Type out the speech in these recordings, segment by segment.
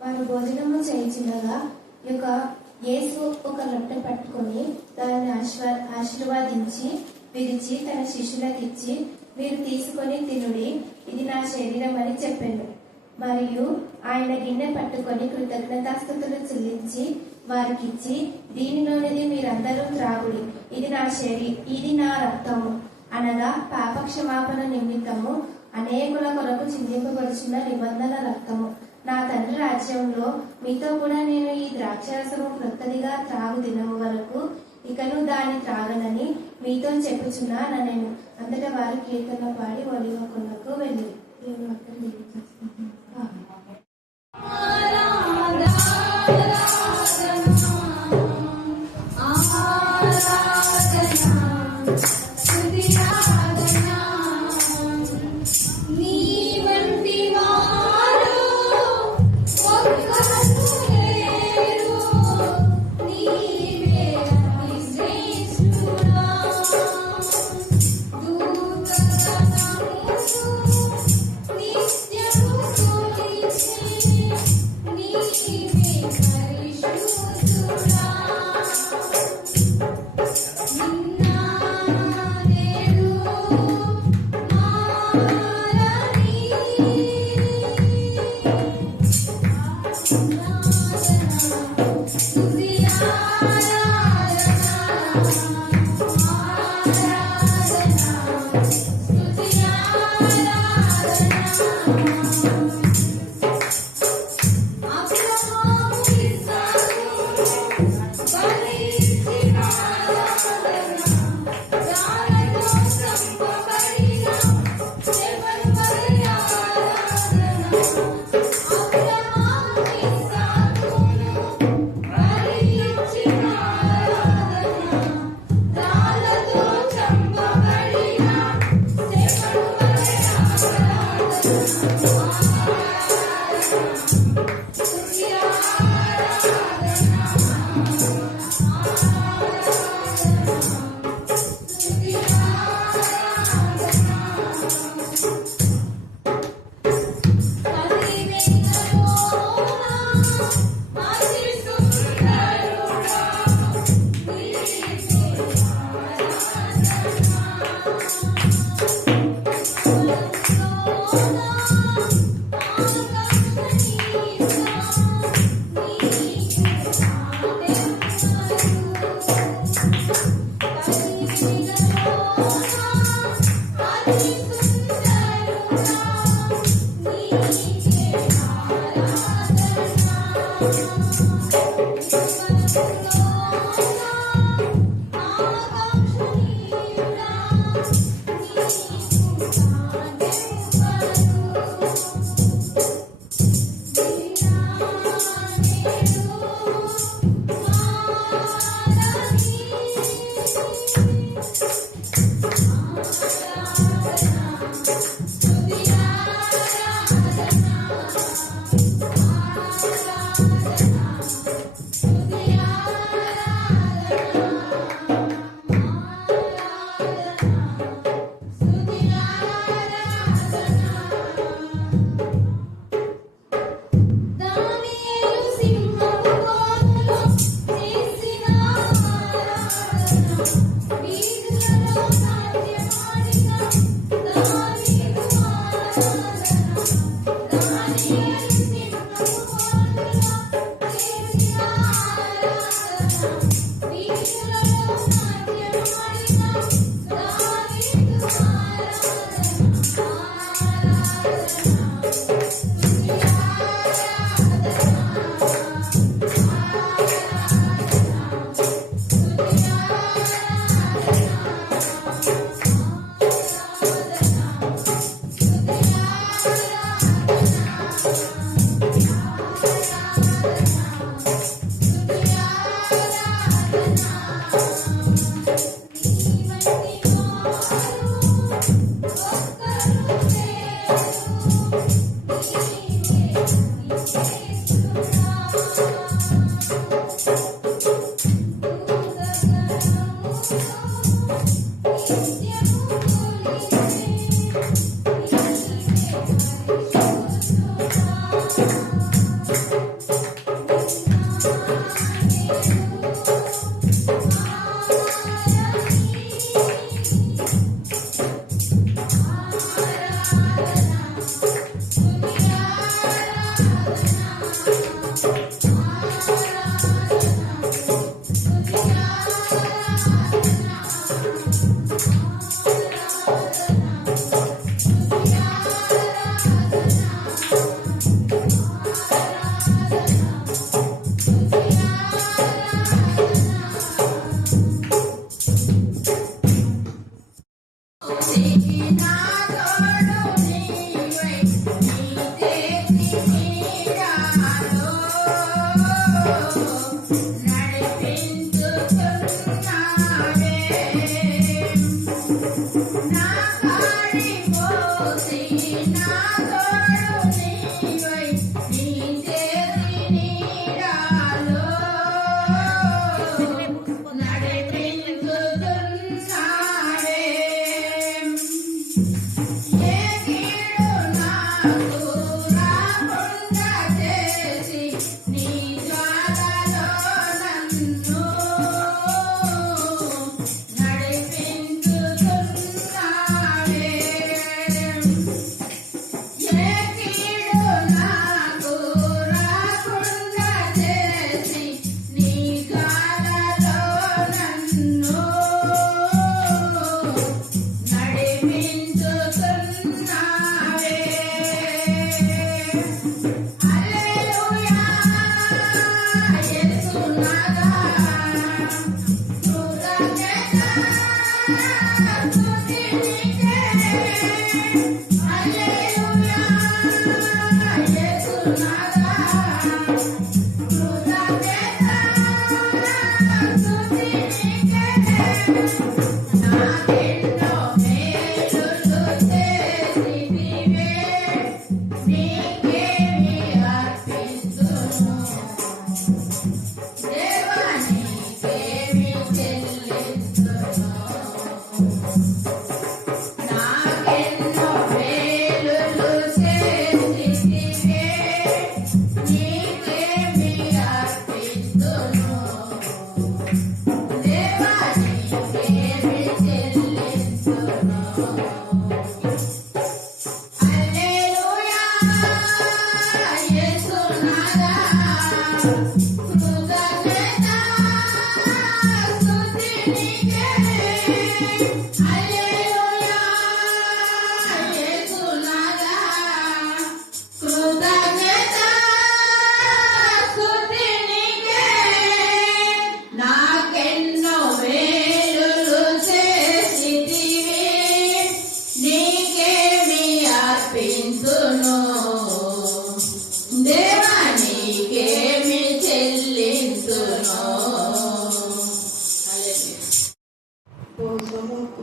వారు భోజనము చేయించుండగా యేసు ఒక రొట్టె పట్టుకొని దానిని ఆశీర్వదించి విరిచి తన శిష్యులకిచ్చి, మీరు తీసుకొని తినుడి, ఇది నా శరీరం అని చెప్పాను. మరియు ఆయన గిన్నె పట్టుకొని కృతజ్ఞతాస్తుతులు చెల్లించి వారికిచ్చి, దీనిలోనిది మీరందరూ త్రాగుడి, ఇది నా రక్తము, అనగా పాపక్షమాపణ నిమిత్తము అనేకుల కొరకు చిందింపబడుచున్న నిబంధన రక్తము. నా తండ్రి రాజ్యంలో మీతో కూడా నేను ఈ ద్రాక్షరసము క్రొత్తదిగా త్రాగు దినము వరకు ఇకను దాన్ని త్రాగనని మీతో చెప్పుచున్నాను నేను. అంతటా వారు కీర్తన పాడి ఒలివ కొండకు వెళ్ళి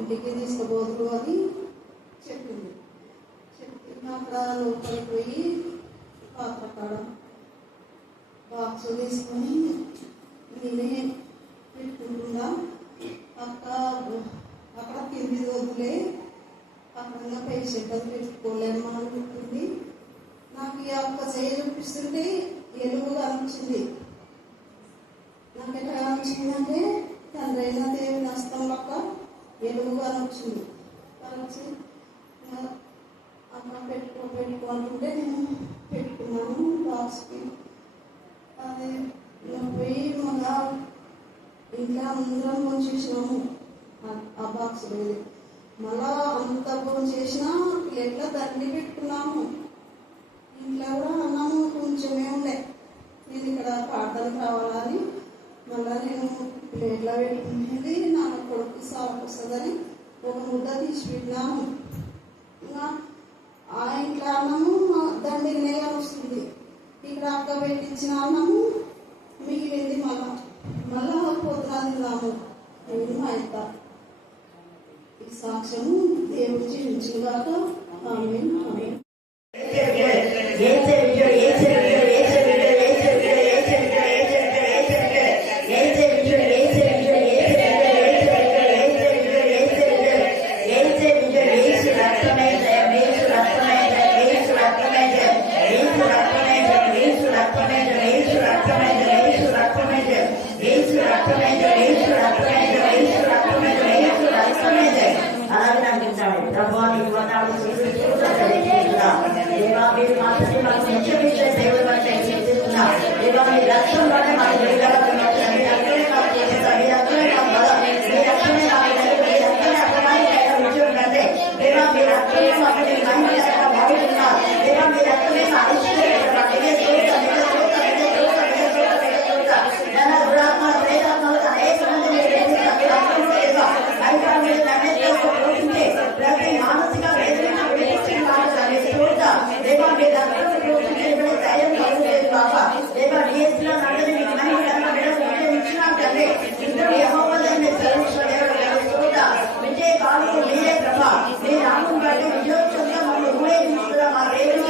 ఇంటికి తీసుకుపోదు అని చెప్పింది. చెప్పిన అక్కడ లోపలికి పోయి పాత్ర కాడ బాక్స్ తీసుకొని నేనే పెట్టుకుంటుందా అక్కడ తిండి వద్దులే అక్కడ పేషెంట్ అది పెట్టుకోలేమా అని చెప్పింది. నాకు ఈ ఒక్క చేయి చూపిస్తుంటే ఎలుగుగా అనిపించింది. నాకు ఎట్లా అనిపించిందంటే తండ్రి అయినా దేవుని హస్తం లెక్క ఎలుగుగా వచ్చింది. వచ్చి అక్కడ పెట్టుకోవాలంటే నేను పెట్టుకున్నాను బాక్స్కి. అది పోయి మళ్ళా ఇంట్లో అందరం ఫోన్ చేసినాము ఆ బాక్స్ లేదు. మళ్ళా అంత ఫోన్ చేసినా ప్లేట్లో దండి పెట్టుకున్నాము. ఇంట్లో కూడా అన్నాము కొంచెమే ఉండే, నేను ఇక్కడ పాటలు కావాలని మళ్ళీ నేను ప్లేట్లో పెట్టుకునేది నా కొడుకు సాలకు వస్తుందని ఒక ముద్ద తీసి పెట్టినాము. ఇంకా ఆ ఇంట్లో అన్నము దండి నెల వస్తుంది. ఇక్కడ అక్క పెట్టించిన అన్నము మిగిలింది. మళ్ళా పొద్దున తిన్నాము. నేను మా ఇంత ఈ సాక్ష్యము దేవుడు జీవించుగాక. ఆమేన్ ఆమేన్. విజయ కాలం మీరే ప్రభా మీ నామం బట్టి విజయోత్సవంగా మమ్మల్ని ఊరేగించుకున్న మా దేవుడు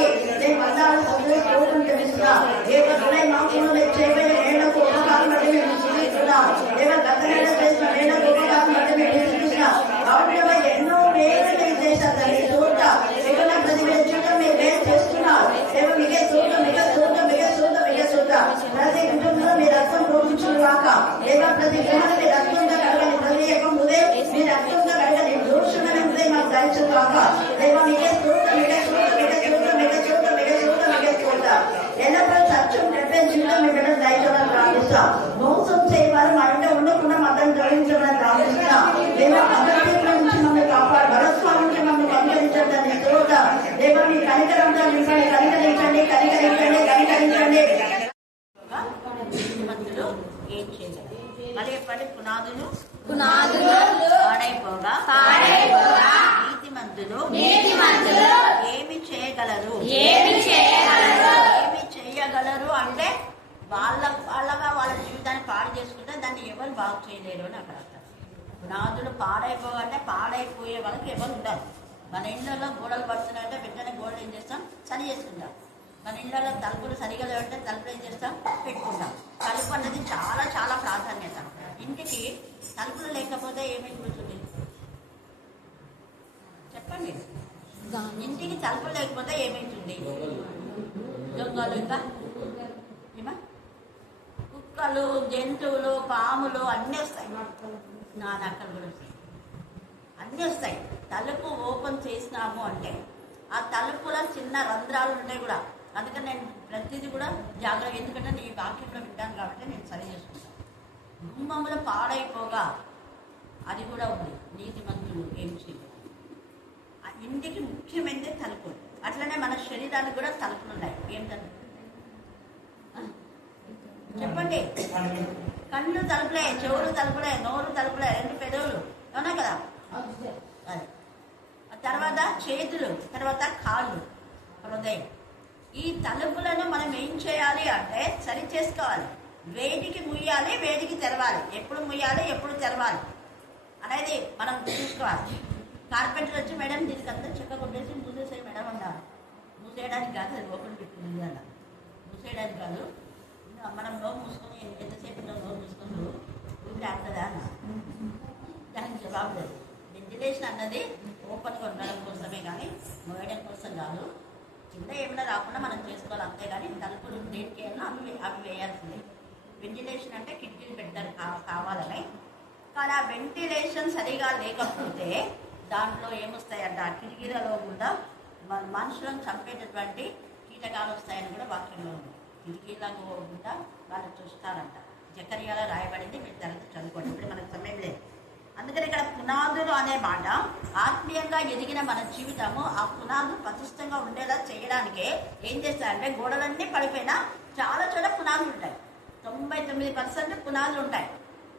ఏమి చేయగలరు అంటే వాళ్ళగా వాళ్ళ జీవితాన్ని పాడు చేసుకుంటే దాన్ని ఎవరు బాగు చేయలేరు అని అక్కడ అర్థం. పునాదులు పాడైపోవాలంటే పాడైపోయే వాళ్ళకి ఎవరు ఉండరు. మన ఇళ్ళలో గోడలు పడుతున్నాయంటే వెంటనే గోడలు ఏం చేస్తాం, సరి చేసుకుంటాం. మన ఇళ్ళలో తలుపులు సరిగా లేవంటే తలుపులు ఏం చేస్తాం, పెట్టుకుంటాం. తలుపు అనేది చాలా చాలా ప్రాధాన్యత. ఇంటికి తలుపులు లేకపోతే ఏమైపోతుంది చెప్పండి? ఇంటికి తలుపులు లేకపోతే ఏమైతుంది? దొంగలు, ఇంకా ఏమా కుక్కలు, జంతువులు, పాములు అన్నీ వస్తాయి. నక్కలు కూడా వస్తాయి, అన్నీ వస్తాయి. తలుపు ఓపెన్ చేసినాము అంటే ఆ తలుపులో చిన్న రంధ్రాలు ఉంటాయి కూడా. అందుకని నేను ప్రతిదీ కూడా జాగ్రత్త, ఎందుకంటే నీ వాక్యంలో వింటాను కాబట్టి నేను సరి చేసుకుంటాను. గుమ్మములు పాడైపోగా అది కూడా ఉంది, నీతిమంతులు ఏం చేయలేదు. ఆ ఇంటికి ముఖ్యమైనది తలుపులు. అట్లనే మన శరీరానికి కూడా తలుపులు ఉన్నాయి. ఏం తలుపు చెప్పండి? కళ్ళు తలుపులే, చెవులు తలుపులే, నోరు తలుపులే, 2 పెదవులు అవునా కదా. తర్వాత చేతులు, తర్వాత కాళ్ళు, హృదయం. ఈ తలుపులను మనం ఏం చేయాలి అంటే సరి చేసుకోవాలి. వేడికి ముయ్యాలి, వేడికి తెరవాలి. ఎప్పుడు ముయ్యాలి, ఎప్పుడు తెరవాలి అనేది మనం చూసుకోవాలి. కార్పెంటర్ వచ్చి మేడం దీనికి అంతా చెక్క కొట్టేసి మూసేసాయి మేడం అన్నారు. మూసేయడానికి కాదు, అది ఓపెన్ పెట్టుకుంది అలా. మూసేయడానికి కాదు, మనం నోరు మూసుకొని ఎంతసేపు నోరు మూసుకొని ఊపిరి ఆడుతుందా అన్న. దానికి జవాబు లేదు. వెంటిలేషన్ అన్నది ఓపెన్గా ఉండడం కోసమే కానీ మోయడం కోసం కాదు. కింద ఏమైనా రాకుండా మనం చేసుకోవాలి అంతేగాని తలుపులు దేనికి వేయాలో అవి వేయాల్సిందే. వెంటిలేషన్ అంటే కిటికీలు పెట్టారు కావాలని. కానీ ఆ వెంటిలేషన్ సరిగా లేకపోతే దాంట్లో ఏమొస్తాయంట, ఆ కిటికీలలో కూడా మనుషులను చంపేటటువంటి కీటకాలు వస్తాయని కూడా వాక్యంలో ఉంది. కిటికీలలో కూడా వాళ్ళు చూస్తారంట. జకర్యాలో రాయబడింది, మీరు తర్వాత చదువుకోండి, ఇప్పుడు మనకు సమయం లేదు. అందుకని ఇక్కడ పునాదులు అనే మాట ఆత్మీయంగా ఎదిగిన మన జీవితము ఆ పునాదులు పటిష్టంగా ఉండేలా చేయడానికే ఏం చేస్తారంటే గోడలన్నీ పడిపోయినా చాలా చోట పునాదులు ఉంటాయి. 99% పునాదులు ఉంటాయి.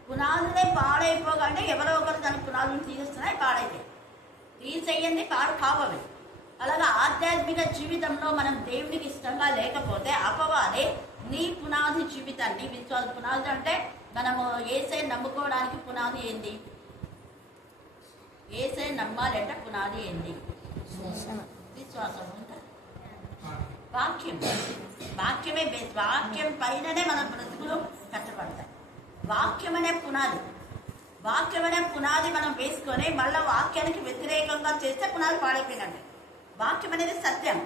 పునాదులే పాడైపోగానే ఎవరో ఒకరు దాని పునాదులు తీస్తున్నాయి, పాడైతాయి. తీసేయండి, పాడు కావవి. అలాగా ఆధ్యాత్మిక జీవితంలో మనం దేవునికి ఇష్టంగా లేకపోతే అపవాది నీ పునాది జీవితాన్ని, విశ్వాస పునాది అంటే మనము ఏసై నమ్ముకోవడానికి పునాది ఏంది? ఏసై నమ్మాలంటే పునాది ఏంది? విశ్వాసం. వాక్యం, వాక్యమే బేస్. వాక్యం పైననే మన బ్రతుకులు కట్టబడతాయి. వాక్యం అనే పునాది. వాక్యం అనే పునాది మనం వేసుకొని మళ్ళీ వాక్యానికి వ్యతిరేకంగా చేస్తే పునాది పాడైపోయినట్టే. వాక్యం అనేది సత్యం.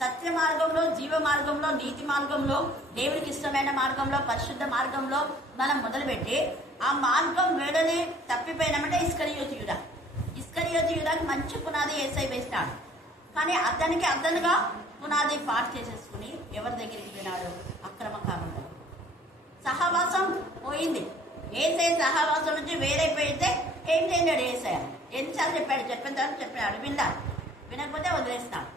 సత్య మార్గంలో, జీవ మార్గంలో, నీతి మార్గంలో, దేవుడికి ఇష్టమైన మార్గంలో, పరిశుద్ధ మార్గంలో మనం మొదలుపెట్టి ఆ మార్గం వేడని తప్పిపోయినామంటే ఇస్కరియోతు యూదాకి మంచి పునాది యేసై వేసినాడు. కానీ అతనికి అదనుగా పునాది పాటు చేసేసుకుని ఎవరి దగ్గరికి పోయినాడు? అక్రమకారుడు. సహవాసం పోయింది. యేసై సహవాసం నుంచి వేరైపోయితే ఏం చేయలేడు యేసయ్య. ఎన్నిసార్లు చెప్పిన తర్వాత చెప్పాడు, వినకపోతే వదిలేస్తున్నాడు.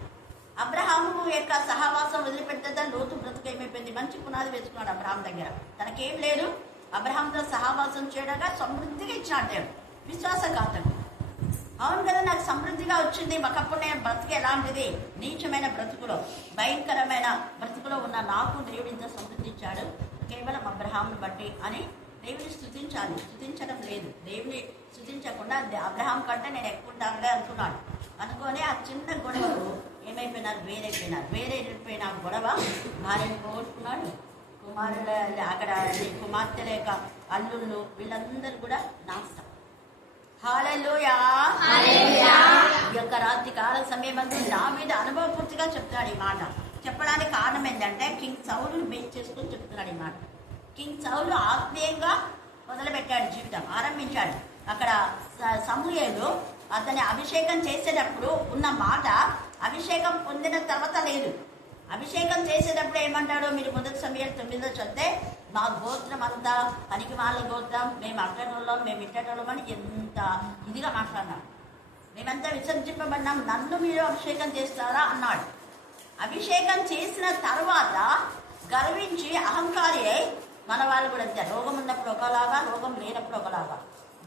అబ్రహాము యొక్క సహవాసం వదిలిపెడితే లోతు బ్రతుకు ఏమైపోయింది? మంచి పునాది వేసుకున్నాడు అబ్రహాం దగ్గర. తనకేం లేదు, అబ్రహాంతో సహవాసం చేయడంగా సమృద్ధిగా ఇచ్చినాడు దేవుడు. విశ్వాసఘాతం. అవును కదా, నాకు సమృద్ధిగా వచ్చింది, ఒకప్పుడు నేను బ్రతుకు ఎలాంటిది, నీచమైన బ్రతుకులో, భయంకరమైన బ్రతుకులో ఉన్న నాకు దేవుడు ఇంత సమృద్ధి ఇచ్చాడు కేవలం అబ్రహాంను బట్టి అని దేవుని స్తుతించాలి. స్తుతించడం లేదు. దేవుని స్తుతించకుండా అబ్రహాం కంటే నేను ఎక్కువ ఉంటానులే అనుకున్నాడు. అనుకొని ఆ చిన్న గొడవకు ఏమైపోయినారు? వేరైపోయిన గొడవ భార్యను పోగొట్టుకున్నాడు. కుమారుల అక్కడ కుమార్తెల యొక్క అల్లుళ్ళు వీళ్ళందరూ కూడా నాశనం. హల్లెలూయా. ఈ యొక్క రాత్రి కాల సమయం నా మీద అనుభవపూర్తిగా చెప్తున్నాడు ఈ మాట. చెప్పడానికి కారణం ఏంటంటే కింగ్ సౌలు బేస్ చేసుకుని చెప్తున్నాడు ఈ మాట. కింగ్ సౌలు ఆత్మీయంగా మొదలుపెట్టాడు, జీవితం ఆరంభించాడు. అక్కడ సమూయేలు అతని అభిషేకం చేసేటప్పుడు ఉన్న మాట అభిషేకం పొందిన తర్వాత లేదు. అభిషేకం చేసేటప్పుడు ఏమంటాడు? మీరు మొదటి సమయాలు 9 చదివితే మా గోత్రం అంతా పనికిమాల గోత్రం, మేము అట్టటోళ్ళం, మేము ఇట్టటోళ్ళం అని ఎంత ఇదిగా మాట్లాడినాడు. మేమంతా విసర్జింపబడినాం, నన్ను మీరు అభిషేకం చేస్తారా అన్నాడు. అభిషేకం చేసిన తర్వాత గర్వించి అహంకారి అయి మన వాళ్ళు కూడా అంతే. రోగం ఉన్నప్పుడు ఒకలాగా, రోగం లేనప్పుడు ఒకలాగా,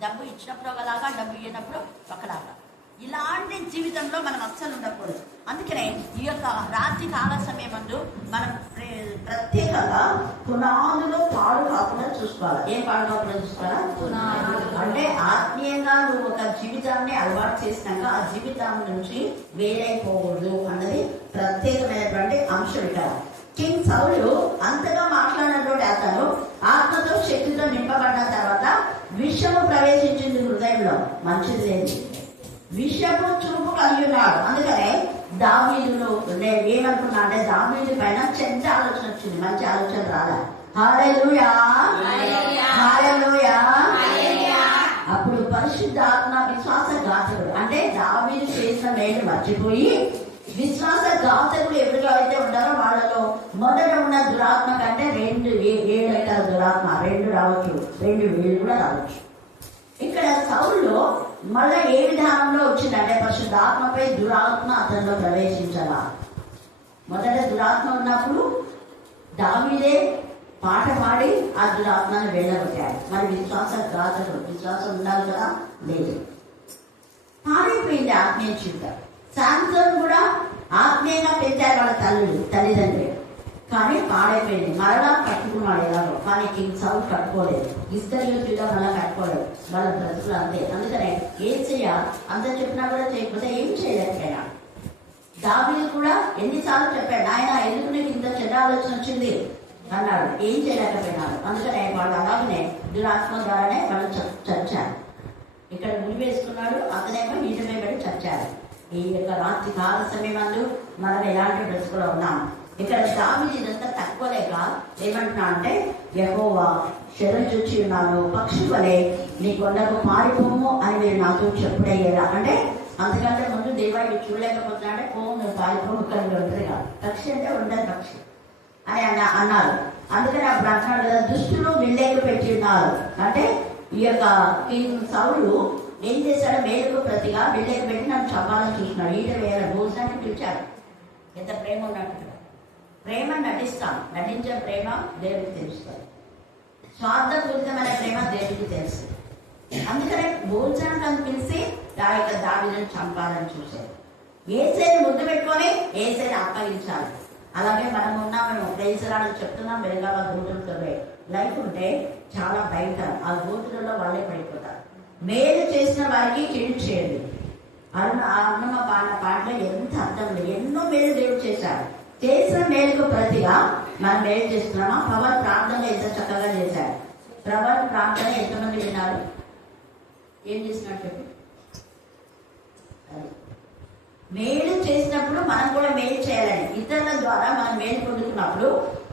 డబ్బు ఇచ్చినప్పుడు ఒకలాగా, డబ్బు ఇవ్వనప్పుడు ఒకలాగా. ఇలాంటి జీవితంలో మనం అస్సలు ఉండకూడదు. అందుకనే ఈ యొక్క రాత్రి కాల సమయమందు మనం ప్రత్యేకంగా పునాదులు పాడు కాకుండా చూసుకోవాలి. ఏం పాడు కాకుండా చూసుకోవాలా? అంటే ఆత్మీయంగా నువ్వు ఒక జీవితాన్ని అలవాటు చేసినాక ఆ జీవితం నుంచి వేరైపోకూడదు అన్నది ప్రత్యేకమైనటువంటి అంశం. ఇక్కడ కింగ్ సౌలు అంతగా మాట్లాడినటువంటి అతను ఆత్మతో శక్తితో నింపబడిన తర్వాత విషము ప్రవేశించింది హృదయంలో. మంచిది లేదు, విషము చూపు కలిగి ఉన్నాడు. అందుకనే దావీదులో నేను ఏమనుకున్నా అంటే దావీదు పైన చెడ్డ ఆలోచన వచ్చింది, మంచి ఆలోచన రాలా. హల్లెలూయా, హల్లెలూయా. అప్పుడు పరిశుద్ధాత్మ విశ్వాసఘాతకుడు అంటే దావీదు చేసిన మేలు మర్చిపోయి విశ్వాసఘాతకులు ఎవరికైతే ఉంటారో వాళ్ళలో మొదట ఉన్న దురాత్మ కంటే 2 రకాల దురాత్మ 2 రావచ్చు, 2 వేలు కూడా రావచ్చు. ఇక్కడ సౌలులో మళ్ళా ఏ విధానంలో వచ్చిందంటే పరిశుద్ధాత్మపై దురాత్మ అతనిలో ప్రవేశించాలా. మొదట దురాత్మ ఉన్నప్పుడు దావీదే పాట పాడి ఆ దురాత్మను వెళ్ళగొట్టాడు. మరి విశ్వాసఘాతకుడు విశ్వాసం ఉండాలి కదా, లేదు, పాడైపోయింది ఆత్మీయ చింత. శాంసన్ కూడా ఆత్మీయంగా పెంచారు వాళ్ళ తల్లిదండ్రులు, కానీ పాడైపోయింది. మరలా కట్టుకున్నాడు ఎలాగో, కానీ కింగ్ సౌల్ కట్టుకోలేదు. ఇస్కరియోతీయుడు మళ్ళా కట్టుకోలేదు. వాళ్ళ బ్రతుకులు అంతే. అందుకనే ఏం చేయాలి అందరు చెప్పినా కూడా చేయకపోతే ఏం చేయలేకపోయినా. దావీదు కూడా ఎన్నిసార్లు చెప్పాడు, ఆయన ఎందుకు నీకు ఇంత చెడ్డ ఆలోచన వచ్చింది అన్నాడు, ఏం చేయలేకపోయినాడు. అందుకనే వాళ్ళు అలాగనే దురాత్మ ద్వారానే వాళ్ళు చచ్చారు. ఇక్కడ ముడి వేసుకున్నాడు, అతనేమో నీటి మీద పడి చచ్చారు. ఈ యొక్క రాత్రి కాల సమయమందు మనం ఎలాంటి బ్రతుకులో ఉన్నాం. ఇక్కడ దావీదు ఇదంతా తక్కువలేక ఏమంటున్నా అంటే యెహోవా శరణు చూచి ఉన్నాను, పక్షి వలె నీ కొండకు పారిపోము అని మీరు నాతో చెప్పుడయ్యేలా. అంటే అంతకంటే ముందు దేవాడు చూడలేకపోతున్నా అంటే నువ్వు పారిపోము, కలిగి ఉంటుంది కాదు, పక్షి అంటే ఉండదు పక్షి అని అన్నారు. అందుకని అప్పుడు అంటున్నాడు కదా, దుష్టులు విల్లేకు పెట్టి ఉన్నారు. అంటే ఈ యొక్క కింగ్ సౌలు ఏం చేశాడు, మేలుకు ప్రతిగా విల్లేకు పెట్టి నన్ను చంపాలని చూసినాడు. ఈట వేయాలి, భోజనానికి పిలిచాడు. ఎంత ప్రేమ ఉన్నట్టు ప్రేమ నటిస్తాం, నటించే ప్రేమ దేవుడికి తెలుస్తుంది. స్వార్థపూరితమైన ప్రేమ దేవుడికి తెలుసు. అందుకనే భోజనానికి పిలిచి దావీదును చంపాలని చూశారు. ఏసైని ముద్దు పెట్టుకొని ఏసైని అప్పగించాలి. అలాగే మనం ఉన్నామేమో ప్రేసరాలని చెప్తున్నాం, వెనకాల గోతులతో లైఫ్ ఉంటే చాలా బయట ఆ గోతులలో వాళ్ళే పడిపోతారు. మేలు చేసిన వారికి కీడు చేయదు. అన్నమ్మ పాటలో ఎంత అర్థం లేదు. ఎన్నో మేలు దేవుడు చేశాడు. చేసిన మేలుకు ప్రతిగా మనం మేలు చేస్తున్నామా? పవన్ ప్రార్థన ఎంత చక్కగా చేశాడు. పవన్ ప్రార్థన ఎంతమంది విన్నారు? ఏం చేసినట్టు చెప్పి మేలు చేసినప్పుడు మనం కూడా మేలు చేయాలని, ఇతరుల ద్వారా మనం మేలు పొందుతున్నప్పుడు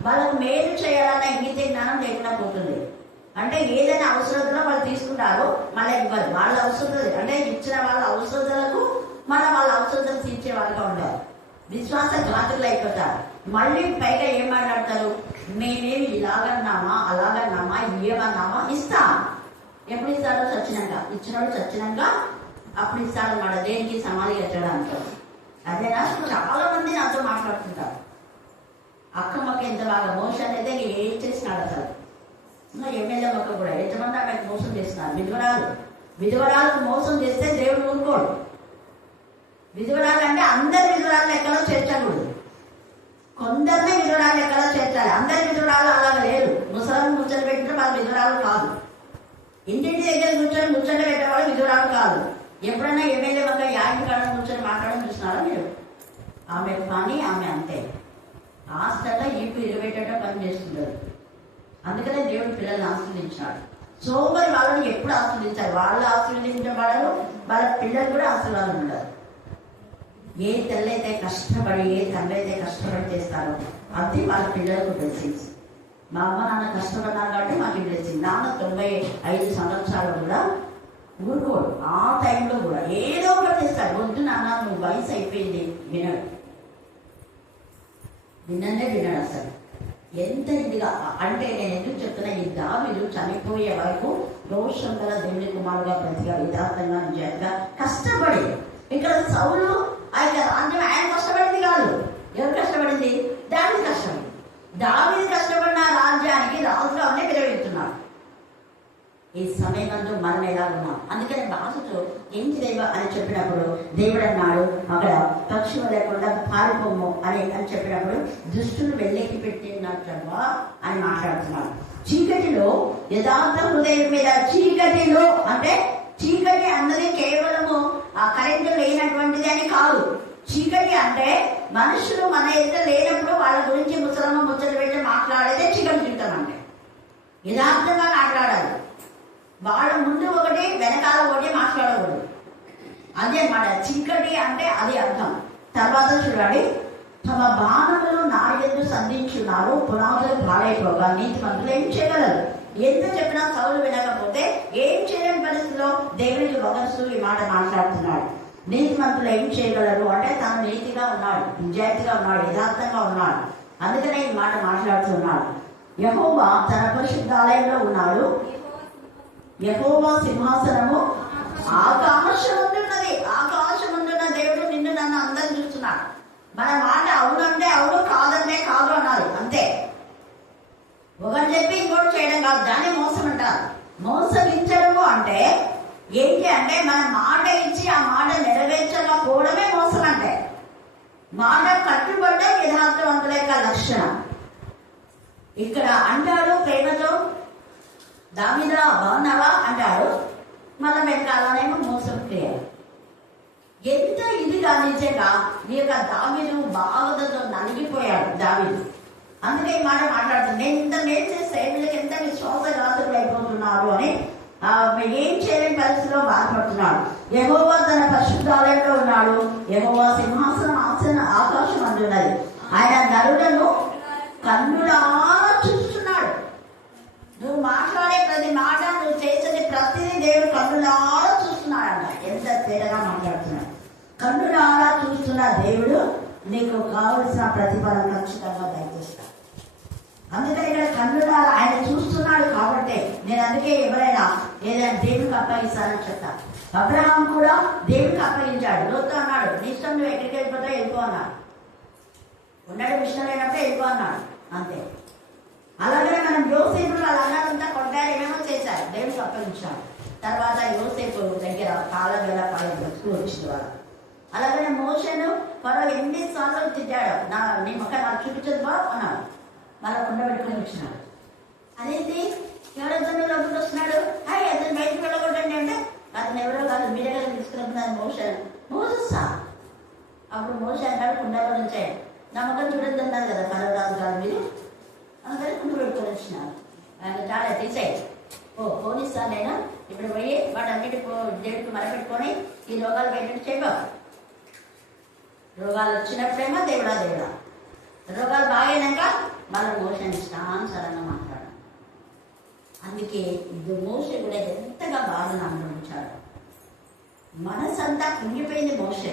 వాళ్ళకు మేలు చేయాలన్న ఇంగిత జ్ఞానం లేకుండా పోతుంది. అంటే ఏదైనా అవసరతలో వాళ్ళు తీసుకుంటారో మళ్ళీ ఇవ్వరు. వాళ్ళ అవసరతలు అంటే ఇచ్చిన వాళ్ళ అవసరతలకు మన వాళ్ళ అవసరతలు తీర్చే వాళ్ళగా ఉండాలి. విశ్వాసఘాతులు అయిపోతారు. మళ్ళీ పైగా ఏం మాట్లాడతారు, మేమేమి ఇలాగన్నామా అలాగన్నామా ఇవ్వమన్నామా ఇస్తాం. ఎప్పుడు ఇస్తారో చచ్చినాక, ఇచ్చినప్పుడు చచ్చినాక అప్పుడు ఇస్తారన్నమాట. దేనికి? సమాధి కట్టడానికి. అదేనా చాలా మంది నాతో మాట్లాడుతుంటారు. అక్కమ్మకి ఎంత బాగా మోసం అయితే ఏం చేసినాడు అసలు. ఎమ్మెల్యే మొక్క కూడా ఎంతమంది ఆమెకు మోసం చేస్తున్నారు. విధవరాలకు మోసం చేస్తే దేవుడు ఊరుకోడు. విధవరాలు అంటే అందరి విధవరాలు లెక్కలో చేర్చకూడదు, కొందరినే విధవరాలు లెక్కలో చేర్చాలి. అందరి విధవరాలు అలాగే లేదు. ముసలాన్ని ముచ్చట పెట్టిన వాళ్ళు విధవరాలు కాదు. ఇంటింటి దగ్గర ముచ్చట పెట్టేవాళ్ళు విధవరాలు కాదు. ఎప్పుడైనా ఎమ్మెల్యే మొక్క యాగి కాడ ముచ్చట మాట్లాడడం చూసినారా మీరు? ఆమె పని ఆమె అంతే. హాస్టల్లో ఈపు 20 పని చేస్తుంటారు. అందుకనే దేవుడు పిల్లల్ని ఆశీర్వదించాడు. సోమరి వాళ్ళని ఎప్పుడు ఆశీర్వదించారు? వాళ్ళు ఆశీర్వదించబడరు, వాళ్ళ పిల్లలు కూడా ఆశీర్వాదం ఉండరు. ఏ తల్లైతే కష్టపడి ఏ తండ్రి అయితే కష్టపడి చేస్తారో అది వాళ్ళ పిల్లలకు బ్లెస్సింగ్స్. మా అమ్మ నాన్న కష్టపడ్డారు కాబట్టి మాకు బ్లెస్సింగ్. నాన్న 95 సంవత్సరాలు కూడా ఊరుకోడు. ఆ టైంలో కూడా ఏదో ఒకటి చేస్తాడు. వద్దు నాన్న నువ్వు వయసు అయిపోయింది వినడు, వినడు అసలు. ఎంత ఇదిగా అంటే నేను ఎందుకు చెప్తున్నా, ఈ దావీదు చనిపోయే వరకు రోషం గల దేవుని కుమారుగా బ్రతిగా యథార్థంగా నిజంగా కష్టపడి. ఇక్కడ సౌలు ఆయన కష్టపడింది కాదు, ఎవరు కష్టపడింది? దావీదు కష్టపడింది. దావీదు కష్టపడిన రాజ్యానికి రాజుగా విరవేస్తున్నాడు. ఈ సమయమందు మనం ఎలా ఉన్నాం. అందుకని బాసుతో ఏంటి దేవ అని చెప్పినప్పుడు దేవుడు అన్నాడు, అక్కడ పక్షులు లేకుండా పారిపోము అని చెప్పినప్పుడు దుష్టులు వెళ్ళేకి పెట్టినట్లుగా అని మాట్లాడుతున్నాడు. చీకటిలో యథార్థ హృదయం మీద, చీకటిలో అంటే చీకటి అన్నది కేవలము ఆ కరెంటు లేనటువంటిది అని కాదు. చీకటి అంటే మనుషులు మన ఎదుట లేనప్పుడు వాళ్ళ గురించి ముచ్చట పెట్టి మాట్లాడేదే చీకటి జీవితం అంటే. యథార్థంగా మాట్లాడాలి. వాళ్ళ ముందు ఒకటి వెనకాల ఒకటి మాట్లాడకూడదు. అదే మాట చీకటి అంటే అది అర్థం. తర్వాత చూడండి, తమ బాణములు నా యందు సంధించున్నారు, పునాదులు పాడైపోగా నీతిమంతులు ఏం చేయగలరు? ఎంత చెప్పినా సౌలు వినకపోతే ఏం చేయలేని పరిస్థితిలో దేవునికి వగస్తూ ఈ మాట మాట్లాడుతున్నాడు. నీతిమంతులు ఏం చేయగలరు అంటే తను నీతిగా ఉన్నాడు, నిజాయితీగా ఉన్నాడు, యథార్థంగా ఉన్నాడు. అందుకనే ఈ మాట మాట్లాడుతున్నాడు. యెహోవా తన పరిశుద్ధాలయంలో ఉన్నాడు. యెహోవా సింహాసనము ఆకాశముందున్నది. ఆకాశముందున్న దేవుడు నిన్ను నన్ను అందరిని చూస్తున్నాడు. మన మాట అవునంటే అవును, కాదంటే కాదు అన్నారు అంతే. ఒకటి చెప్పి ఇంకోటి చేయడం కాదు, దాన్ని మోసం అంటారు. మోసగించడము అంటే ఏంటి అంటే మన మాట ఇచ్చి ఆ మాట నెరవేర్చకపోవడమే మోసం అంటే. మాట కట్టుబడ్డ యథార్థవంతుల యొక్క లక్షణం. ఇక్కడ అంటాడు ప్రేమతో, దావీదా బాగున్నావా అంటాడు, మళ్ళా వెనకాలనేమో మోసం క్రియ. ఎంత ఇదిగా నిజంగా ఈ యొక్క దావీదు బాధతో నలిగిపోయాడు దావీదు. అందుకే ఈ మాట మాట్లాడుతుంది, నేను ఇంత మేలు చేస్తే వీళ్ళకి ఎంత విశ్వాసఘాతులు అయిపోతున్నారు అని ఏం చేయలేని పరిస్థితిలో బాధపడుతున్నాడు. యెహోవా తన పరిశుద్ధాలయంలో ఉన్నాడు. యెహోవా సింహాసనం ఆకాశం అందున్నది. ఆయన నరులను కన్నులారా చూస్తున్నాడు. నువ్వు మాట్లాడే ప్రతి మాట, నువ్వు చేసేది ప్రతిదీ దేవుడు కన్నులారా చూస్తున్నాడంట. ఎంత తేడాగా మాట్లాడుతున్నాడు. కన్నులారా చూస్తున్న దేవుడు నీకు కావలసిన ప్రతిఫలం ఖచ్చితంగా దయచేస్తాడు. అందుకని ఇక్కడ కన్నులారా ఆయన చూస్తున్నాడు కాబట్టి నేను అందుకే ఎవరైనా ఏదైనా దేవుడికి అప్పగిస్తానని చెప్తాను. అబ్రహాం కూడా దేవుడికి అప్పగించాడు. లోతు అన్నాడు, నీ ఇష్టం, నువ్వు ఎక్కడికి వెళ్ళిపోతావు వెళ్ళిపో అన్నాడు. ఉండడం ఇష్టం లేనప్పుడే వెళ్ళిపో అన్నాడు అంతే. అలాగే మనం యోసేపు వాళ్ళ అన్నారంతా కొట్టారు, ఏమేమో చేశారు, దేవుడికి అప్పగించాడు. తర్వాత యోసేపు దగ్గర కాలం బ్రతుకు వచ్చింది వాళ్ళు. అలాగే మోషను పరవ ఎన్నిసార్లు తిట్టాడు, నీ మొక్క నాకు చూపించదు బా అన్నాడు. మళ్ళీ ఉండబెట్టుకుని వచ్చినాడు. అదేంటి ఎవరైతే లోపలికి వస్తున్నాడు, హాయ్ అతను బయటకు వెళ్ళకూడదండి అంటే అతను ఎవరో కాదు, మీరే కదా తీసుకున్నారు మోసా. అప్పుడు మోస అంటాడు, కుండలో నుంచే నా మొక్కలు చూడద్దు అన్నారు కదా పర్వరాజు గారు మీరు, అందరూ కుండ పెట్టుకొని వచ్చినారు. ఆయన చాలా తీసేయి, ఫోన్ ఇస్తాను నేను, ఇప్పుడు పోయి వాటన్నిటి దేవుడికి మరపెట్టుకొని ఈ రోగాలు బయటకు చేయబో. రోగాలు వచ్చినప్పుడేమో దేవుడా రోగాలు బాగైనాక మళ్ళీ మోషన్ ఇష్టానుసారంగా మాట్లాడాలి. అందుకే ఇది మోసే కూడా ఎంతగా బాధను అనుభవించాడు. మనసంతా కుంగిపోయింది మోసే.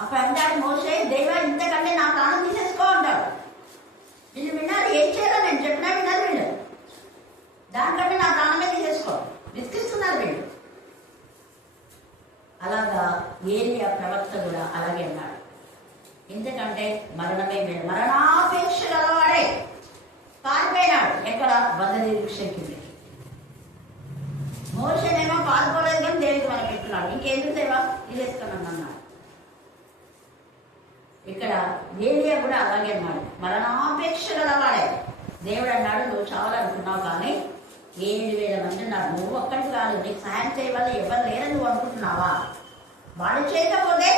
అప్పుడు అంటాడు మోసే, దేవా ఇంతకంటే నా ప్రాణం తీసేసుకో అంటాడు. వీళ్ళు విన్నారు, ఏం చేయాలో నేను చెప్పినా విన్నారు వీళ్ళు, దానికంటే నా ప్రాణమే తీసేసుకో, విసిగిస్తున్నారు వీళ్ళు. అలాగా ఏలియా ప్రవక్త కూడా అలాగే అన్నాడు. ఎందుకంటే మరణమే మేలు, మరణాపేక్ష గలవాడే పారిపోయినాడు. ఎక్కడ? బంధనిరీక్షకి. మోషనేమో పారిపోలేదు కానీ దేవుడికి మనం పెట్టుకున్నాడు. ఇంకెందుకు దేవా తీసేసుకున్నాను అన్నాడు. ఇక్కడ ఏలియా కూడా అలాగే అన్నాడు, మరణాపేక్ష గలవాడే. దేవుడు అన్నాడు, నువ్వు చావాలనుకున్నావు కానీ 7,000 మంది ఉన్నారు, నువ్వు ఒక్కడికి కాదు, నీకు సాయం చేయవాలి ఎవరు లేరని నువ్వు అనుకుంటున్నావా? వాళ్ళు చేయకపోతే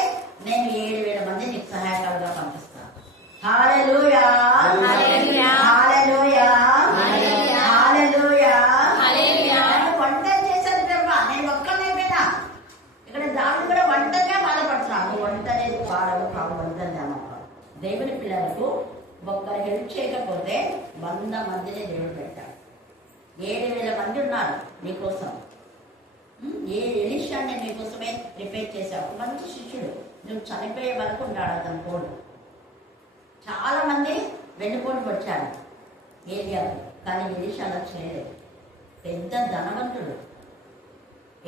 నేను 7,000 మంది నీకు సహాయకాలుగా పంపిస్తాను. హల్లెలూయా, హల్లెలూయా, హల్లెలూయా, హల్లెలూయా, హల్లెలూయా. వంట చేశాను ప్రభా, నేను ఒక్కనేమైనా. ఇక్కడ దావుడు కూడా వంటగా బాధపడుతున్నాను. నువ్వు వంటనే పాడవు కావు, వంటనే అమ్మక. దేవుని పిల్లలకు ఒక్కరు హెల్ప్ చేయకపోతే 100 మందిని దేవుడు పెట్టాడు. 7,000 మంది ఉన్నారు నీకోసం. ఎలీషాని నీకోసమే ప్రిపేర్ చేశావు. మంచి శిష్యుడు, నువ్వు చనిపోయే వరకు ఉన్నాడు అతను కోడు. చాలా మంది వెన్నుపోటు వచ్చారు ఏలియాకు, కానీ ఎలీషా అలా చేయలేదు. పెద్ద ధనవంతుడు,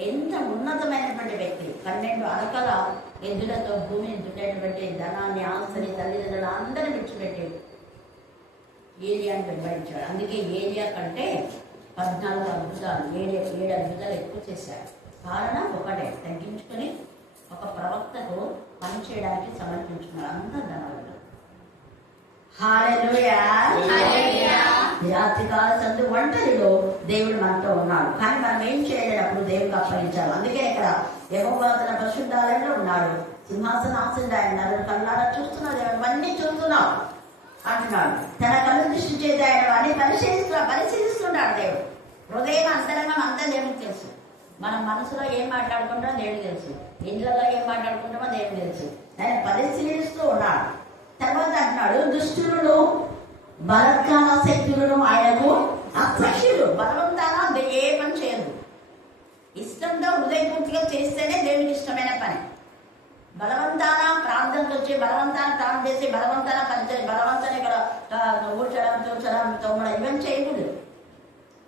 ఎంత ఉన్నతమైనటువంటి వ్యక్తి. 12 అరకల ఎద్దులతో భూమిని దున్నేటువంటి ధనాన్ని, ఆస్తిని, తల్లిదండ్రులు అందరూ విడిచిపెట్టి ఏలియాని వెంబడించాడు. అందుకే ఏలియా కంటే 14 అద్భుతాలు, 7 అద్భుతాలు ఎక్కువ చేశాడు. కారణం ఒకటే, తగ్గించుకొని ఒక ప్రవక్తకు పని చేయడానికి సమర్పించుకున్నారు. అందరూ ధనవంతులు. హల్లెలూయా. ఈ రాత్రికాల సందు ఒంటరిలో దేవుడు మనతో ఉన్నాడు. కానీ మనం ఏం చేయలేనప్పుడు దేవుడికి అప్పగించాలి. అందుకే ఇక్కడ యెహోవా తన పరిశుద్ధాలయంలో ఉన్నాడు, సింహాసనాసీనుడు ఆయన, కళ్ళారా చూస్తున్నాడు, అవన్నీ చూస్తున్నావు అంటున్నాడు. తన కళ్ళు దృష్టి చేసి ఆయన అన్ని పరిశీలిస్తున్నాడు దేవుడు. హృదయం అంతరంగం అంతా దేవుడికి తెలుసు. మనం మనసులో ఏం మాట్లాడుకుంటామో దేవుడికి తెలుసు, ఇండ్లలో ఏం మాట్లాడుకుంటామో దేవుడికి తెలుసు. ఆయన పరిశీలిస్తూ ఉన్నాడు. తర్వాత అంటున్నాడు, దుష్టులను బలత్కార శక్తులను ఆయనకు అసహ్యులు. బలవంతాన ఏ పని చేయదు, ఇష్టంతో హృదయపూర్తిగా చేస్తేనే దేవునికి ఇష్టమైన పని. బలవంతాన ప్రార్థనకు వచ్చి బలవంతాన ప్రార్థన చేసి బలవంతాన పనిచేసి బలవంతాన ఇక్కడ ఊడ్చడం తూర్చడం తోమడం ఇవన్నీ చేయకూడదు.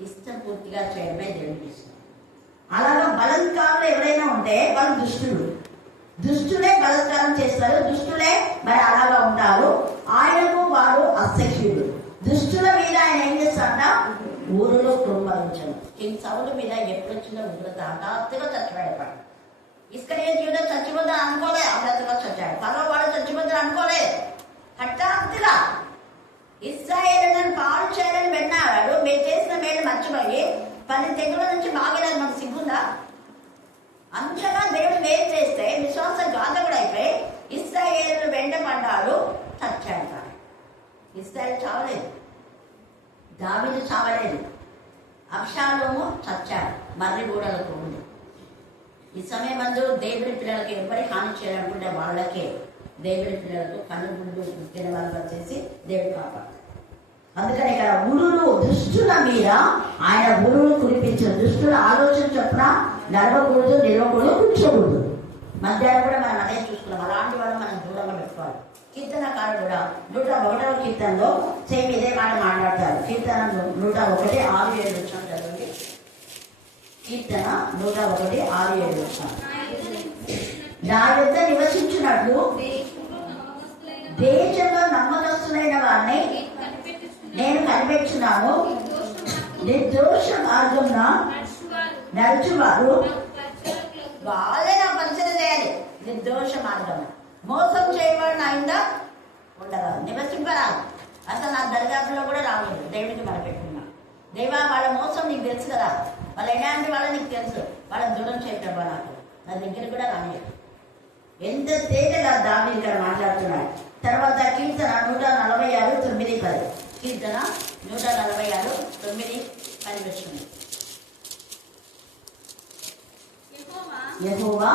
ఇష్టం పూర్తిగా చేయడమే దేవునికి ఇష్టం. అలాగా బలత్కారులు ఎవరైనా ఉంటే వాళ్ళు దుష్టులే బలత్కారం చేస్తారు, దుష్టులే మరి అలాగా ఉంటారు. ఆయనకు వారు అసహ్యుడు. దుష్టుల మీద ఆయన ఏం చేస్తాడ, ఊరిలో కుటుంబించడం. కింగ్ సౌలు మీద ఎప్పుడు వచ్చిందో ఉగ్రత, హఠాత్తుగా చచ్చిపోయాడు. ఇస్కరియోతు చచ్చిపోతాను అనుకోలే, హఠాత్తుగా చచ్చాడు. పరవాడు చచ్చిపోతాను అనుకోలేదు, హఠాత్తుగా. ఇశ్రాయేలును పాడు చేయాలని పెట్టినాడు. మీరు చేసిన మేలు మర్చిపోయి 10 తెగుల నుంచి బాగలేదు. మనకు సిగ్గుందా? అంతగా దేవుడు వేరు చేస్తే విశ్వాసం ఘాతకుడు అయిపోయి ఇశ్రాయేలు వెంట పడ్డాడు, చచ్చాడు. కానీ ఇశ్రాయేలు చావలేదు, దావీదు చావలేదు, అబ్షాలోము చచ్చాడు, మర్రి గూడలకు ఉంది. ఈ సమయం మందు దేవుడి పిల్లలకి ఎవరి హాని చేయాలనుకుంటే వాళ్ళకే, దేవుడి పిల్లలకు కన్నుగుండు పుట్టిన వాళ్ళగా చేసి దేవుడు కాపాడు. అందుకని ఇక్కడ ఉరులు, దుష్టుల మీద ఆయన ఉరులు కురిపించారు. దుష్టుల ఆలోచన చొప్పున నడవకూడదు, నిలవకూడదు, కూర్చోకూడదు. మధ్యాహ్నం కూడా మనం అదే చూసుకున్నాం. అలాంటి వాళ్ళు మనం దూరంగా పెట్టుకోవాలి. కీర్తనకారుడు కూడా 101వ కీర్తనలో సేమ్ ఇదే మాట మాట్లాడతారు. కీర్తన 101:6-7 వచ్చిన చదవండి. కీర్తన 101:6-7 వచ్చిన. నా యొద్ద నివసించినట్లు దేశంలో నమ్మకస్తులైన వారిని నేను కనిపెట్టున్నాను. నిర్దోష మార్గంలో నడుచువారు వాళ్ళే నా పరిచయం చేయాలి. నిర్దోష మార్గం, మోసం చేయబడిన ఆయన ఉండరాదు, నివసింపరాదు. అసలు నా దరిదాపులో కూడా రాలేదు. దేవుడికి మనం పెట్టుకున్నా. దేవా, వాళ్ళ మోసం నీకు తెలుసు కదా, వాళ్ళు ఎలాంటి వాళ్ళ నీకు తెలుసు, వాళ్ళని దూరం చేయటం నాకు నా దగ్గర కూడా రాలేదు. ఎంత తేజగా దావీదు ఇక్కడ మాట్లాడుతున్నాడు. తర్వాత కీర్తన 146:9-10. కీర్తన 146:9-10 వచ్చింది. యెహోవా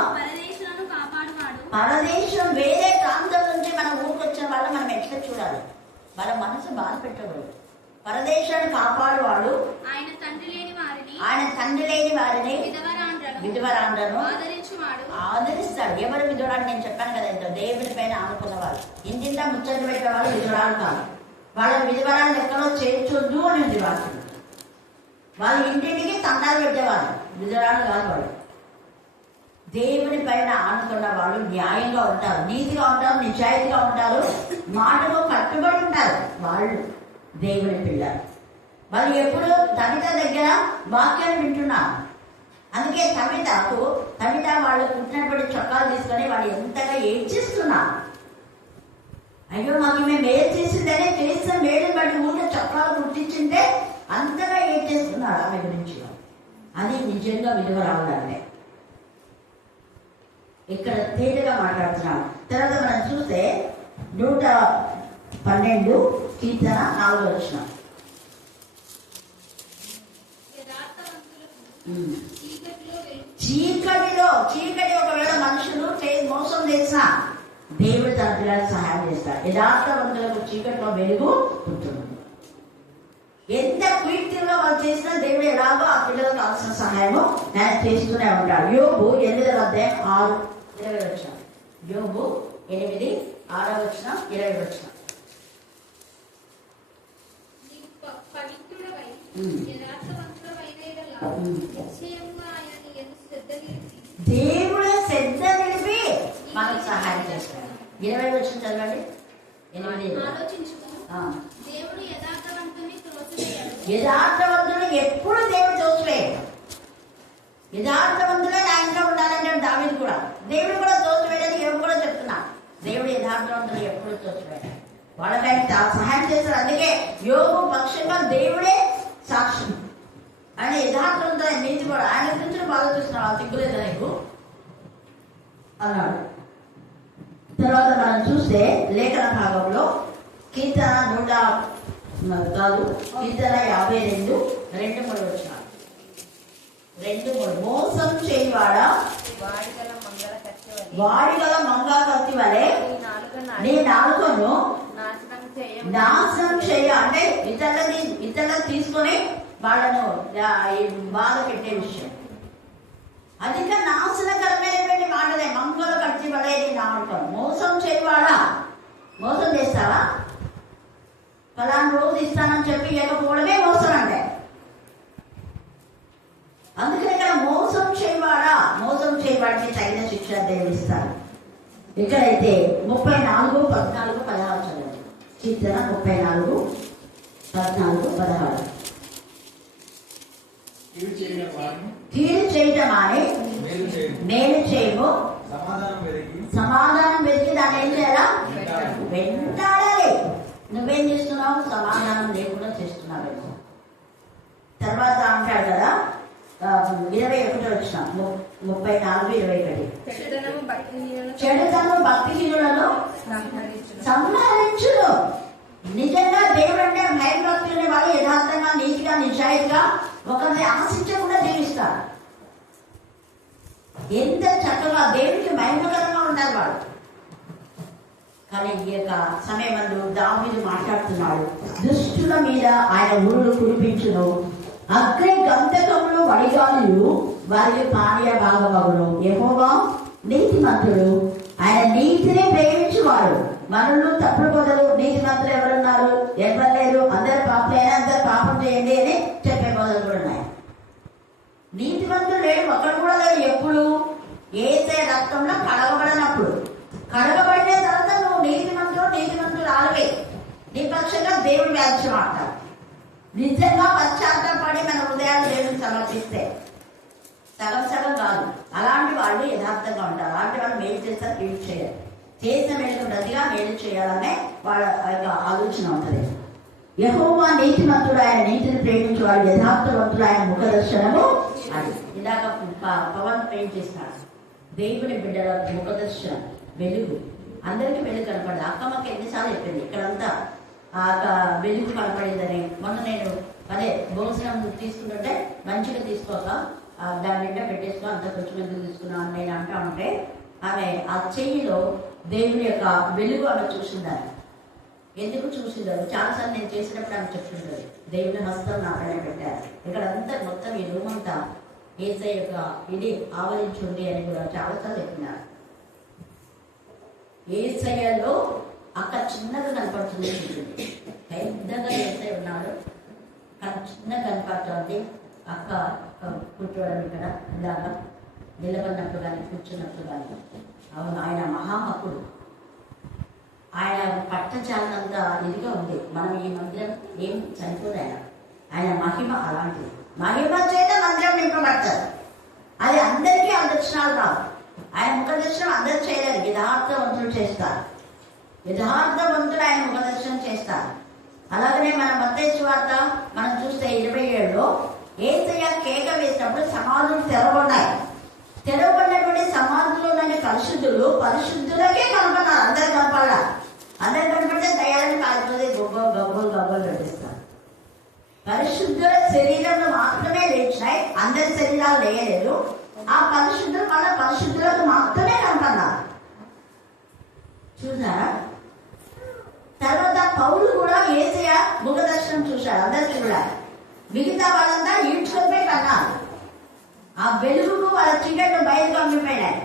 పరదేశం, వేరే ప్రాంతం నుంచి మన ఊరికి వచ్చిన వాళ్ళు మనం ఎట్లా చూడాలి? వాళ్ళ మనసు బాధ పెట్టకూడదు. పరదేశాన్ని కాపాడువాడు ఆయన తండ్రి లేని వారిని విధవరాండ్రను ఆదరిస్తాడు. ఎవరు విధురాలు? నేను చెప్పాను కదా, ఇంత దేవుడి పైన ఆనుకున్నవాళ్ళు, ఇంటింటా ముచ్చట్లు పెట్టే వాళ్ళు విధురాలు కాదు. వాళ్ళ విధవరాలు ఎక్కడో చేర్చొద్దు అని ఉంది వాడు. వాళ్ళు ఇంటింటికి తండాలు పెట్టేవాళ్ళు, విధురాలు కాదు వాళ్ళు. దేవుని పైన ఆనుకున్న వాళ్ళు న్యాయంగా ఉంటారు, నీతిగా ఉంటారు, నిజాయితీగా ఉంటారు, మాటకు కట్టుబడి ఉంటారు. వాళ్ళు దేవుని పిల్లలు. వాళ్ళు ఎప్పుడు తమిత దగ్గర వాక్యాన్ని వింటున్నారు. అందుకే తమిత వాళ్ళు పుట్టినటువంటి చొక్కాలు తీసుకొని వాళ్ళు ఎంతగా ఏడ్చిస్తున్నారు. అయ్యో, మాకు మేము ఏం చేసిందనే చేసిన మేలుని బట్టి ఊళ్ళో చొక్కాలు కుట్టించింటే అంతగా ఏడ్చేస్తున్నారు ఆమె గురించి. అది నిజంగా విలువ రావాలంటే ఇక్కడ తేలిగా మాట్లాడుతున్నాం. తర్వాత మనం చూస్తే 112 కీర్తన 4 వచనం. చీకటి ఒకవేళ మనుషులు మోసం చేసినా దేవుడు తన పిల్లలకు సహాయం చేస్తాడు. యథార్థవంతులకు చీకటిలో వెలుగు ఉంటుంది. ఎంత కీర్తిలో వాళ్ళు చేసినా దేవుడు ఎలాగో ఆ పిల్లలకు కావాల్సిన సహాయము ఆయన చేస్తూనే ఉంటాడు. యోబు 8:6-20 యోబు 8:6-20 దేవుడు శ్రద్ధ నిలిపి మనకు సహాయం చేస్తాడు. 20 చదవండి. 8 యథార్థవంతుని ఎప్పుడు యథార్థవంతులే నా ఇంట్లో ఉండాలంటే దావీదు కూడా. దేవుడు కూడా తోసివేయడని యోబు కూడా చెప్తున్నా. దేవుడు యథార్థవంతులు ఎప్పుడు తోసివేయడు, వాళ్ళకై సహాయం చేస్తారు. అందుకే యోబు పక్షంగా దేవుడే సాక్షి. ఆయన యథార్థవంతుల నీతి కూడా. ఆయన గురించి నువ్వు ఆలోచిస్తున్నావు, సిగ్గులేదా నీకు అన్నాడు. తర్వాత మనం చూస్తే లేఖన భాగంలో కీర్తన 52:2-3 వచ్చిన 2-3. మోసం చేయవాడా వాడిగల మంగా కత్తి వలె నీ నాలుకను నాశనం చేయ. అంటే ఇతరులను తీసుకొని వాళ్ళను బాధ పెట్టే విషయం. అధిక నాశనకరమైనటువంటి మాటలే. మంగళ కత్తి వలె నీ నాలుకను. మోసం చేయవాడా, మోసం చేస్తావా? ఫలానా రోజు ఇస్తానని చెప్పి ఇవ్వకపోవడమే మోసం అంటే. అందుకని ఇక్కడ మోసం చేయవాడా, మోసం చేయవాడికి తగిన శిక్ష దేవుడిస్తారు. ఇక్కడైతే 34:14-16 చదవండి. కీర్తన 34:14-16. కీడు చేయటం అని మేలు చేయము, సమాధానం వెతికి దాన్ని ఏం చేయాలా? వెంటాడాలి. నువ్వేం చేస్తున్నావు? సమాధానం లేకుండా చేస్తున్నావు. తర్వాత అంటాడు కదా 21 వచ్చిన 34:21. చెడుతనం భక్తిహీనులను సంహరించును. నిజంగా దేవుడు అంటే భయం భక్తులనే వాళ్ళు యథార్థంగా, నీతిగా, నిజాయితీగా ఒకరిని ఆశించకుండా జీవిస్తారు. ఎంత చక్కగా దేవుడికి మహిమకరంగా ఉంటారు వాళ్ళు. కానీ ఈ యొక్క సమయమందు దావీదు మాట్లాడుతున్నాడు. దుష్టుల మీద ఆయన ఊరులు కురిపించును, అగ్ని గంధకములు వడిగాలు వారి పానీయ భాగమగును. యెహోవా నీతిమంతుడు, ఆయన నీతిని ప్రేమించువాడు. మనులు తప్పుడు బదులు నీతిమంతులు ఎవరున్నారు? ఎవరు లేరు. అందరు పాపలైనా అందరు పాపం చేయండి అని చెప్పే బదులు కూడా ఉన్నాయి. నీతిమంతుడు లేడు, ఒక్కడు కూడా లేడు. ఎప్పుడు? ఏసే రక్తంలో కడగబడినప్పుడు. కడగబడిన తర్వాత నువ్వు నీతిమంతులు ఆలవే. నీ పక్షంగా దేవుడు వ్యాధ్యం ఆడతాడు. నిజంగా పశ్చాత్తాపడి మన హృదయాలు దేవుడిని సమర్పిస్తే సగం కాదు. అలాంటి వాళ్ళు యథార్థంగా ఉంటారు. అలాంటి వాళ్ళు మేలు చేస్తారు, కీడు చేయరు. చేసిన మేలుకు ప్రతిగా మేలు చేయాలనే వాళ్ళ యొక్క ఆలోచన ఉంటుంది. యెహోవా నీతిమంతుడు, ఆయన నీతిని ప్రేమించేవాడు. యథార్థవంతుడు, ఆయన ముఖ దర్శనము. అది ఇందాక పవన్ పెయింట్ చేసినాడు. దేవుని బిడ్డల ముఖ దర్శనం, వెలుగు. అందరికీ వెలుగు కనపడదు. అక్కమ్మకి ఎన్నిసార్లు చెప్పింది ఇక్కడంతా వెలుగు కనపడిందని. మొన్న నేను అదే భోజనం తీసుకుంటుంటే మంచిగా తీసుకోక దాని నిండా పెట్టేసుకో, అంత కొంచెం ఎందుకు తీసుకున్నాను అని నేను అంటా ఉంటే ఆమె ఆ చెయ్యిలో దేవుని యొక్క వెలుగు ఆమె చూసిందని. ఎందుకు చూసిందారు? చాలాసార్లు నేను చేసినప్పుడు ఆమె చెప్తుండదు. దేవుని హస్తం నా పైన పెట్టారు. ఇక్కడ అంతా మొత్తం ఈ రూమ్ అంతా యేసయ్య యొక్క ఇది ఆవరించుంది అని కూడా చాలాసార్లు చెప్పినారు. యేసయ్యలో అక్క చిన్నగా కనపడుతుంది, పెద్దగా యేసయ్య ఉన్నాడు కానీ చిన్నగా కనపడుతుంది. అక్క కూర్చోవడం ఇక్కడ ఇలాగా నిలబడినప్పుడు కానీ కూర్చున్నప్పుడు కానీ. అవును, ఆయన మహామకుడు. ఆయన పట్టచాలనంత ఇదిగా ఉంది. మనం ఈ మందిరం ఏం చనిపోదు. ఆయన మహిమ అలాంటిది. మహిమ చేత మందిరం నింపబడతారు. అది అందరికీ ఆ దర్శనాలు రావు. ఆయన ముఖ దర్శనం అందరూ చేయలేరు. యథార్థవంతులు చేస్తారు. యథార్థవంతులు ఆయన ముఖ దర్శనం చేస్తారు. అలాగనే మన మత్తయి సువార్త మనం చూస్తే 27లో యేసయ్య కేక వేసినప్పుడు సమాధులు తెరవబడ్డాయి. తెరవబడినటువంటి సమాధుల్లోని పరిశుద్ధులకే కనపడాలి. అందరు కనపడాలి. అందరు కనపడితే దయాలని కాలిపోతే గబ్బలు పెట్టిస్తారు. పరిశుద్ధుల శరీరంలో మాత్రమే లేచినాయి, అందరి శరీరాలు లేయలేదు. ఆ పరిశుద్ధులు మళ్ళీ పరిశుద్ధులకు మాత్రమే కనపడాలి. చూసారా? తర్వాత పౌలు కూడా యేసయ్య ముఖ దర్శనం చూశాడు. అందరు చూడాలి. మిగతా వాళ్ళంతా ఈడ్చుకొని కన్నారు. ఆ వెలుగుకు వాళ్ళ చీకట్లు బయటకు అమ్మిపోయినాయి.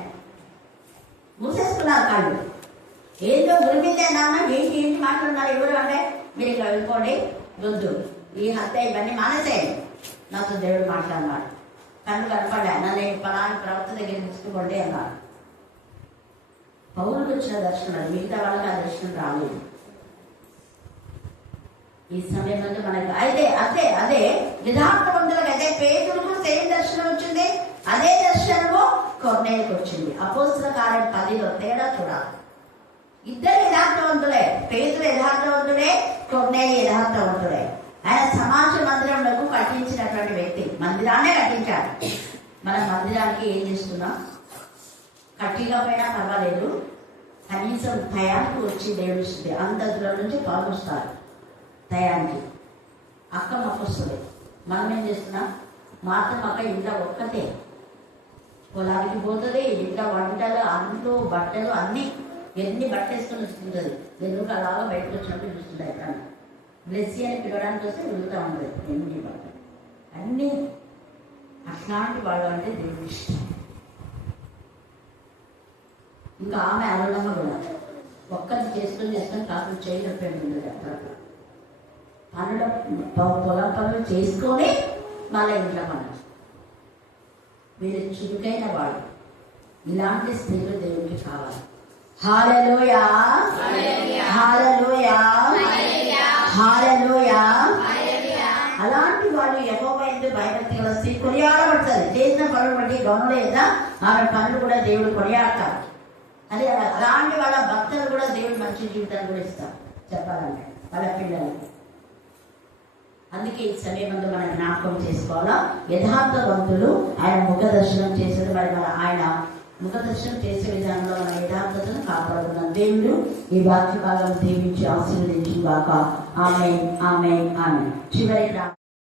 మూసేసుకున్నారు కాళ్ళు. ఏంటో గురిమిందే నాన్న, ఏంటి మాట్లాడుతున్నారు ఎవరు అంటే, మీరు ఇక్కడ వెళ్ళిపోండి, వద్దు, ఈ హత్య ఇవన్నీ మానేసేయండి. నాతో దేవుడు మాట్లాడినాడు. కన్ను కనపడా, నన్ను పలాని ప్రవక్త దగ్గర తీసుకుపోండి అన్నాడు. పౌరులకు వచ్చిన దర్శనం, మిగతా వాళ్ళకి ఆ దర్శనం రాలేదు. ఈ సమయంలో మనకు అయితే అదే యథార్థవంతులకు అయితే పేతురుకు సేమ్ దర్శనం వచ్చింది. అదే దర్శనము కొర్నేలికి వచ్చింది. అపోస్తల కార్యం 10లో తేడా చూడాలి. ఇద్దరు యథార్థవంతులే, పేతురు యథార్థవంతులే, కొర్నేలి యథార్థవంతులే. ఆయన సమాజ మందిరంలో కట్టించినటువంటి వ్యక్తి, మందిరాన్నే కట్టించాడు. మనం మందిరానికి ఏం చేస్తున్నాం? కట్టికపోయినా పర్వాలేదు, కనీసం టయానికి వచ్చి దేవుడిస్తుంది. అంత దూరం నుంచి పాల్గొస్తారు టయానికి. అక్క మొక్కొస్తుంది. మనం ఏం చేస్తున్నాం? మాత్రం అక్క ఇంట్లో ఒక్కతే పొలానికి పోతుంది, ఇంట్లో వంటలు, అంట్లు, బట్టలు అన్నీ ఎన్ని బట్టేసుకొని వస్తుంటుంది. ఎందుకు అలాగా బయటకు వచ్చినట్టు చూస్తుంది. ఎక్కడ బ్లెస్సీ అని పిలవడానికి వస్తే వెళ్తూ ఉంటుంది. ఎన్ని బట్టలు అన్నీ అట్లాంటి వాళ్ళు అంటే దేవుడి ఇష్టం. ఇంకా ఆమె అరుణమ్మ కూడా ఒక్కరిని చేసుకొని కాకుండా చేయనప్పటి ఉండదు. అక్కడ పొలం పనులు చేసుకొని మళ్ళీ ఇంట్లో పనులు. మీరు చురుకైన వాడు. ఇలాంటి స్త్రీలు దేవుడికి కావాలి. హల్లెలూయా, హల్లెలూయా, హల్లెలూయా. అలాంటి వాళ్ళు యెహోవా యందు భయభక్తి గల స్త్రీ కొనియాడబడతారు. చేసిన పనులు బట్టి గౌరవం లేదా ఆమె పనులు కూడా దేవుడు కొనియాడతారు. అదే అలాంటి వాళ్ళ భక్తులు కూడా దేవుడు మంచి జీవితాన్ని కూడా ఇస్తారు చెప్పాలంటే వాళ్ళ పిల్లలకి. అందుకే ఈ సమయమందు మనం జ్ఞాపకం చేసుకోవాలా. యథార్థవంతులు ఆయన ముఖ దర్శనం చేసేది. మరి మన ఆయన ముఖ దర్శనం చేసే విధానంలో మన యథార్థతను కాపాడుకున్నాం. దేవుడు ఈ వాక్య భాగం దీవించి ఆశీర్వదించిన గాక. ఆమేన్, ఆమేన్, ఆమేన్. చివరి